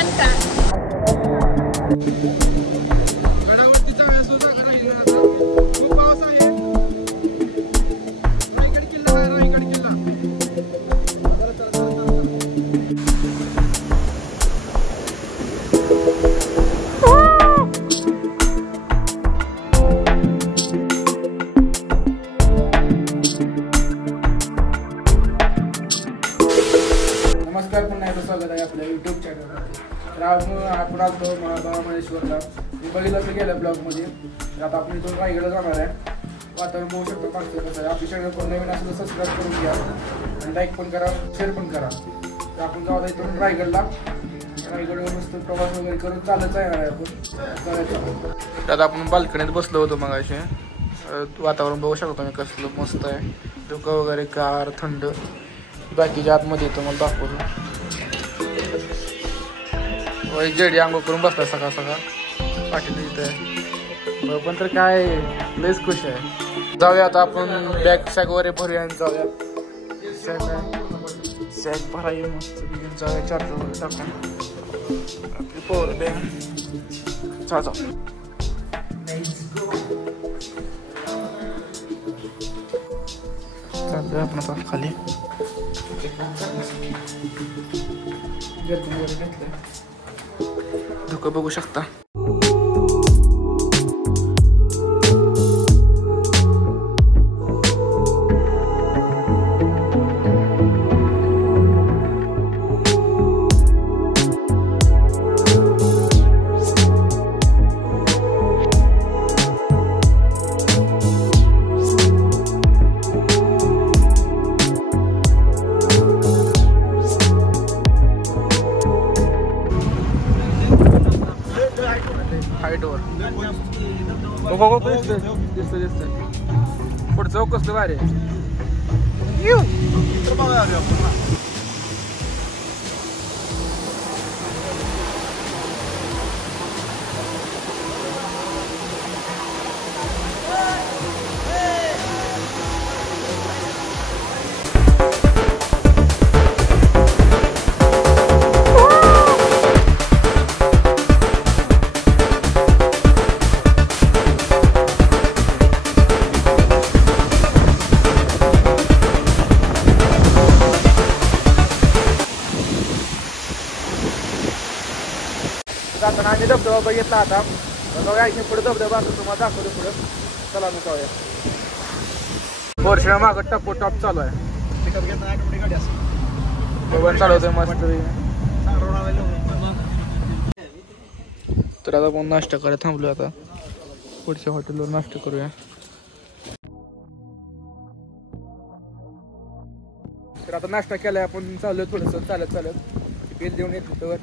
शांता नमस्कार, पुन्हा एकदा स्वागत आहे आपल्या यूट्यूब चॅनलमध्ये. तर आपण आलो महाबळेश्वरला. मी बघितलं असं गेल्या ब्लॉगमध्ये. तर आता आपण इथून रायगडला जाणार आहे. वातावरण बघू शकतो मागचं कसं आहे. आपली चॅनल कोण नवीन असेल तर सबस्क्राईब करून घ्या आणि लाईक पण करा, शेअर पण करा. तर आपण जाऊ इथून रायगडला. रायगडवर मस्त प्रवास वगैरे करून चालत जाणार आहे आपण. आता आपण बाल्कनीत बसलो होतो मग असे. वातावरण बघू शकतो मी कसलं मस्त आहे. धुकं वगैरे गार थंड. बाकीच्या आतमध्ये येतो मला दाखवतो. जेडी आंघोळ करून बसला सकाळ सकाळ पाठीला इथे. पण तर काय लयच खुश आहे. जाऊया आता आपण बॅग सॅग वगैरे भरूया आणि जाऊया. सॅग भरायला मस्त घेऊन जाऊया. चार्जर वगैरे टाकून आपली पोर बॅग जाऊ. चालतोय आपण आता खाली. धुकं बघू शकता. हाईटवर दिसत पुढचं कसलं भारी आहे. जाताना आम्ही धबधबा बघितला. आता बघा इथे पुढे धबधबा असं तुम्हाला दाखवतो पुढं. चला मी जाऊया. वर्षा मागं टप्पो टॉप चालू आहे. चालवतोय मस्त. तर आता आपण नाश्ता करायला थांबलो. आता पुढच्या हॉटेलवर नाश्ता करूया. तर आता नाश्ता केलाय आपण. चाललोय थोडंसं चालत बिल देऊन येतो तर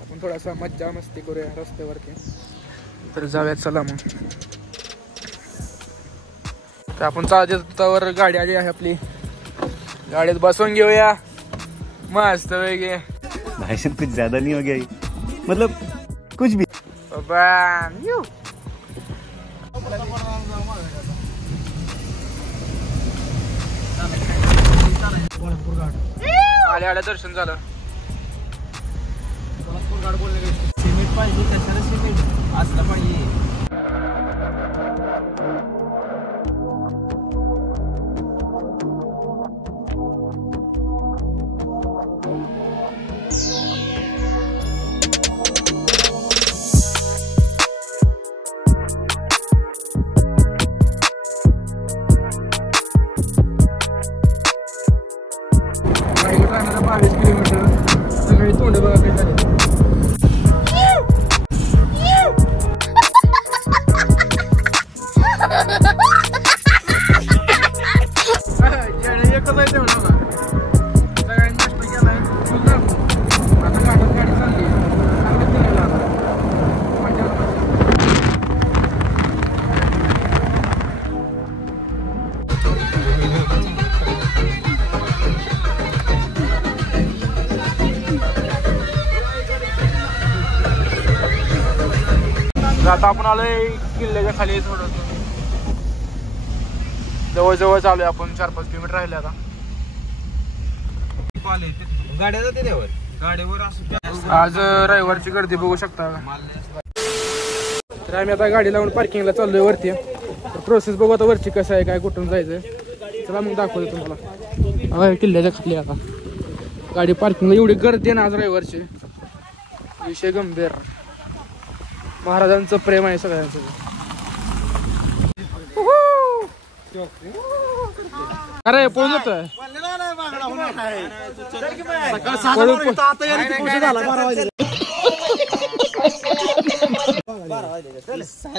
आपण थोडासा मज्जा मस्ती करूया रस्त्यावरती. तर जाऊयात चला मग. तर आपण चालत गाडी आली आहे आपली. गाडीत बसून घेऊया मस्त वेगळे. भाषण कुछ ज्यादा नहीं हो गया, मतलब कुछ भी. आल्या दर्शन झालं. सिमेंट पाहिजे कशाला सिमेंट असलं पाहिजे. रायगड राहणारा 22 किलोमीटर. सगळी तोंड बघा काही झाली. आता आपण आलोय किल्ल्याच्या खाली. थोडं जवळ चालू आहे आपण. 4-5 किलोमीटर राहिले आता. गाड्या जाते त्यावर. गाडीवर असं आज रविवारची गर्दी बघू शकता. तर आम्ही आता गाडी लावून पार्किंगला चाललोय वरती. प्रोसेस बघू आता वरची कसं आहे, काय कुठून जायचंय. चला मग दाखवतो तुम्हाला. किल्ल्याच्या खाली आता गाडी पार्किंगला एवढी गर्दी आहे ना आज रविवारची, विषय गंभीर. महाराजांचं प्रेम आहे सगळ्यांचं. अरे पळून जातोय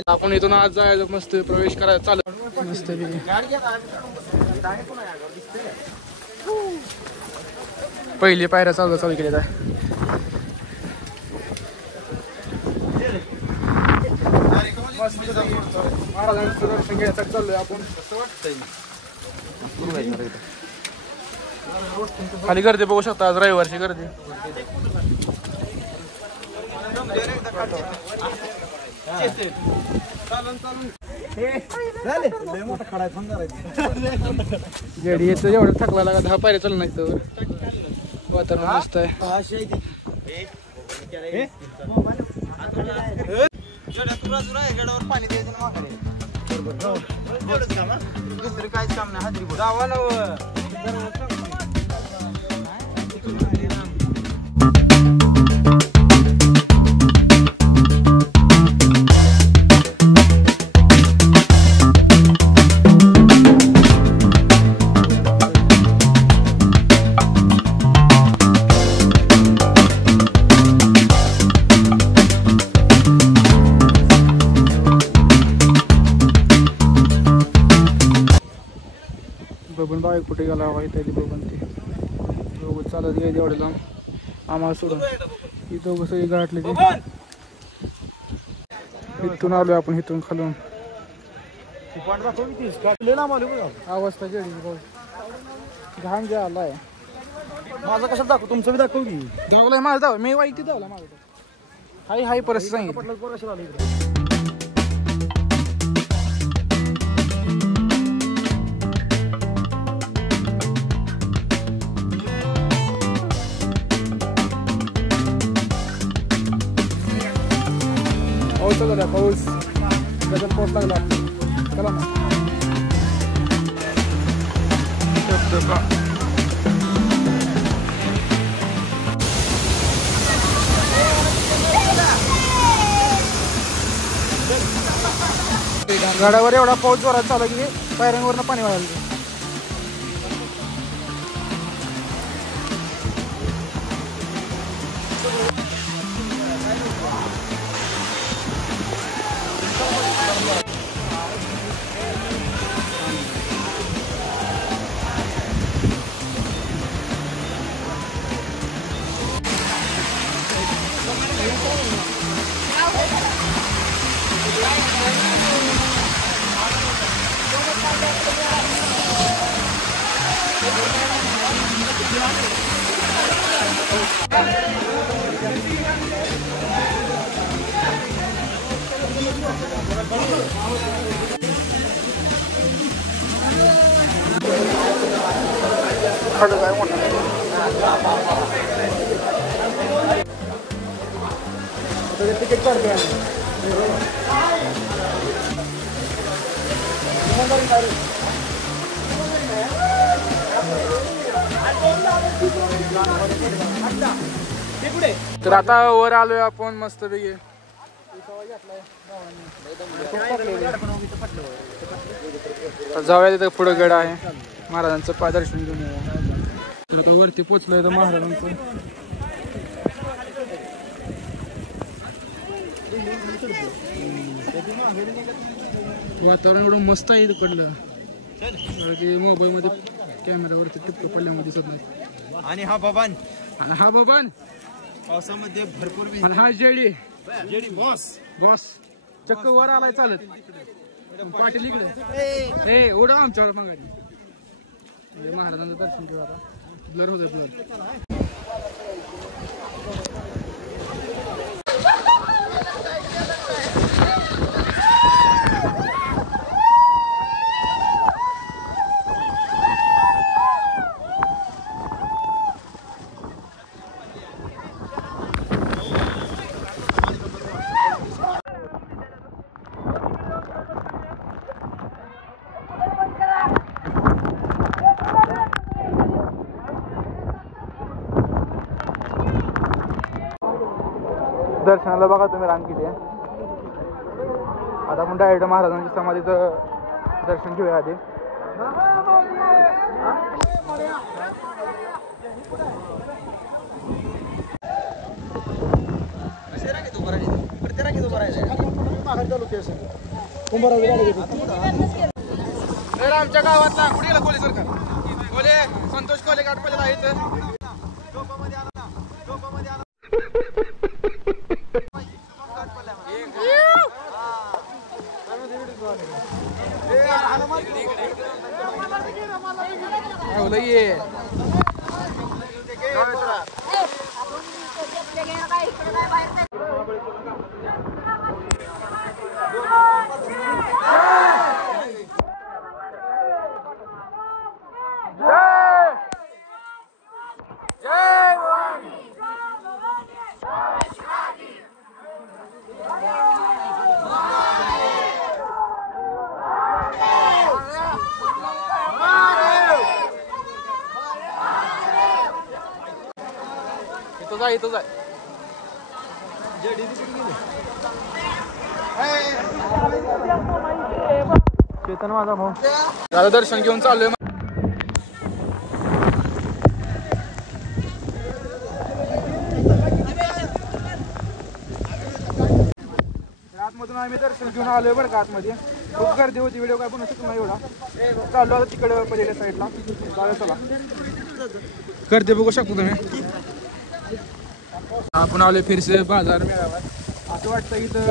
आपण इथून आज जायचं, मस्त प्रवेश करायला चालू मस्त. पहिली पायऱ्या चालू केल्या. महाराजांचं दर्शन घ्यायसाठी चाललोय आपण. खाली गर्दी बघू शकता, आज रविवारची गर्दी. गाडी येतं एवढं थकला लागा, 10 पायऱ्या चालू नाही तर. वातावरण मस्त आहे. पाणी द्यायचं ना दुसरं काहीच काम नाही. हाजरी जावा ना. बबन बाई कुठे गेला इथे बबन. ते दोघं चालत गेले एवढे लांब आम्हाला सोडून. इथं सगळी गाठले ते. इथून आलोय आपण, इथून खालून अवस्था जेडी घाण जे आलाय. माझं कसं दाखव, तुमचं बी दाखव की. धावलाय माझं, धाव मी वाईट धावला माझं. हाय परिस्थिती सांगितलं. पाऊस झाला, पाऊस गजल पाऊस लागला. चला मग. गाड्यावर एवढा पाऊस जोरात चालला की पायऱ्यांवरनं पाणी वाढलं. तिकीट काढतोय तर आता वर आलोय आपण मस्त पैकी. जाऊया तिथं पुढे गड आहे, महाराजांचं पाय दर्शन घेऊन येऊया. तर आता वरती पोचलोय तर महाराजांचं. वातावरण एवढं मस्त आहे तिकडलं की मोबाईल मध्ये कॅमेरावरती टिपटो पडल्यामध्ये दिसत नाही. आणि हा बबान पावसामध्ये भरपूर. हा जेडी बॉस चक्क वर आलाय चालत. पाटील इकडे ओढा आमच्यावर मागाडी. महाराजांचं दर्शन घेऊ आता. ब्लर होतं ब्लर. दर्शनाला बघा तुम्ही रांग किती आहे. आता आपण डायरेक्ट महाराजांच्या समाधीचं दर्शन घेऊया आधी. आमच्या गावातला कुठे गेला कोले सरकार कोले संतोष कोले गाठपल्लेला आहे इथं. इथं जाय चेतन माझा भाऊ दादा दर्शन घेऊन चाललोय. आतमधून आम्ही दर्शन घेऊन आलोय बरं का. आतमध्ये खूप गर्दी होती. व्हिडिओ काय बनवू शकतो नाही एवढा. चाललो आता तिकडे पलीकडे साईडला. चला गर्दी बघू शकतो तुम्ही. आपण आलोय फिरसे बाजार मेळावा. असं वाटतं इथं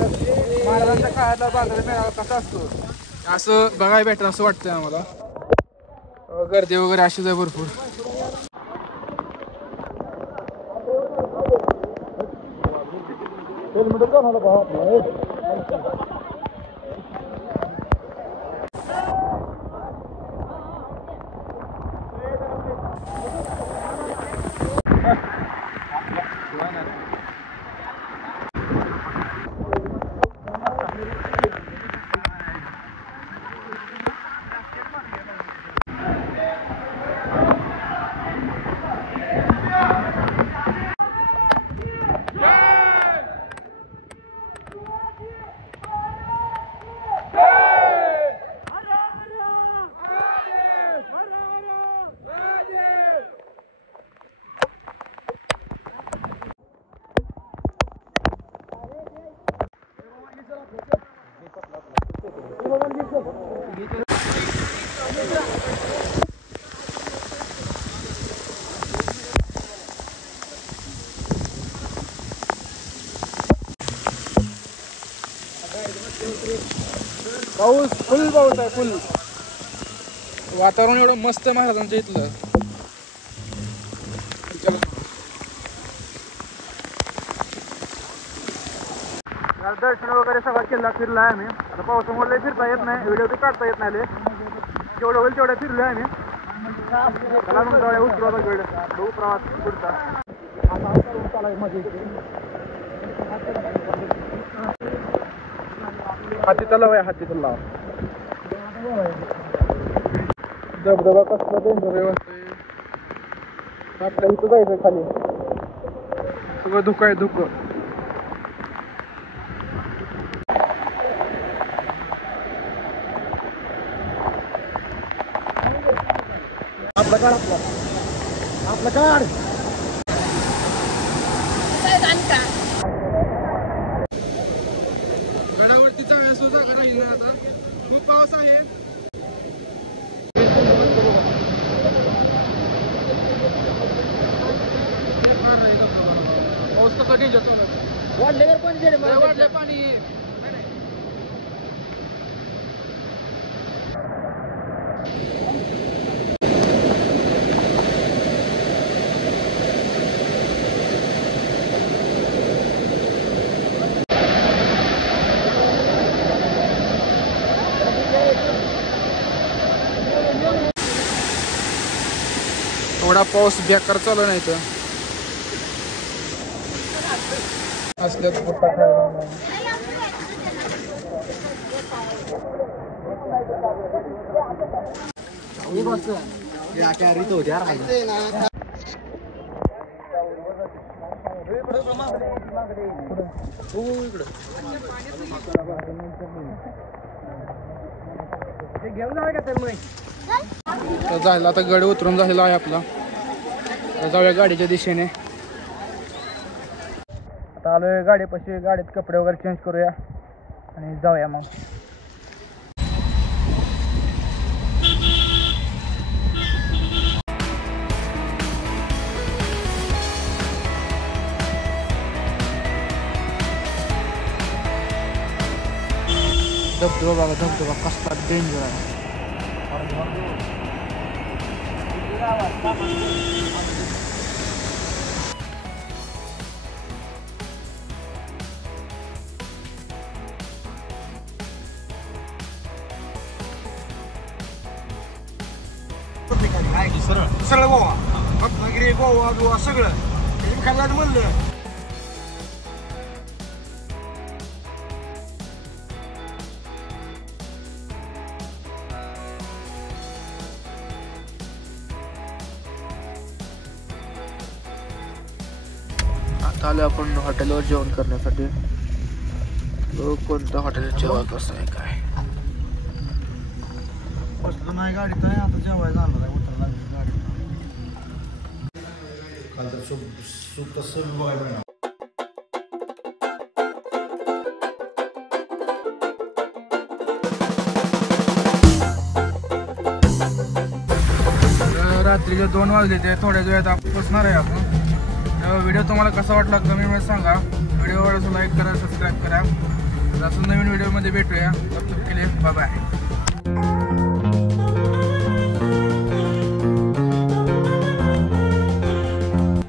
महाराजांच्या काळातला बाजार मेळावा कसा असतो असं बघायला भेटतं असं वाटतंय आम्हाला. गर्दी वगैरे अशीच आहे भरपूर. पाऊस फुल पाऊस आहे फुल. वातावरण एवढं मस्त आहे महाराजांच्या इथलं. दर्शन वगैरे सगळं केला फिरला आहे आम्ही. आता पावसामुळे फिरता येत नाही. व्हिडिओ बी काढता येत नाही. जेवढं होईल तेवढ्या फिरलोय आम्ही. त्याला मग जाऊया उतरवता वेळ बघू प्रवास पुढचा. हाती तलाव आहे. हाती तलाव धबधबा कसला डेंजर व्यवस्था. आपल्या इथं जायचं खाली सगळं धुकं आहे धुकं. आपलं काढ आपलं काढ. गडावरती जाऊया सुद्धा राहील ना आता. खूप पाऊस आहे. पाऊस कसा डेंजर चालू आहे. वाढल्यावर पाणी वाढलं पाणी. थोडा पाऊस बेकार चालू नाही तर असल्यात पोटा खायला. तर झालं आता गड उतरून झालेला आहे आपला. तर जाऊया गाडीच्या दिशेने. आता आलोय गाडीपाशी, गाडीत कपडे वगैरे चेंज करूया आणि जाऊया मग. धबधबा बघा, धबधबा कसला डेंजर आहे. सगळं गोवा रत्नागिरी गोवा गोवा सगळं खायला म्हणलं. आता आलो आपण हॉटेलवर जेवण करण्यासाठी. कोणतं हॉटेल जेवण कसं आहे काय बसलो नाही गाडीत आहे, आता जेवायला जाणार आहे. उतरला गाडी काल तर सूप तसं बघायला मिळणार. रात्रीचे 2 वाजले ते थोड्याच वेळात आपण पोचणार आहे आपण. व्हिडिओ तुम्हाला कसा वाटला कमेंटमध्ये सांगा. व्हिडिओ आवडल्यास लाईक करा, सबस्क्राईब करा. असं नवीन व्हिडिओमध्ये भेटूया. तब तक के लिए बाय बाय.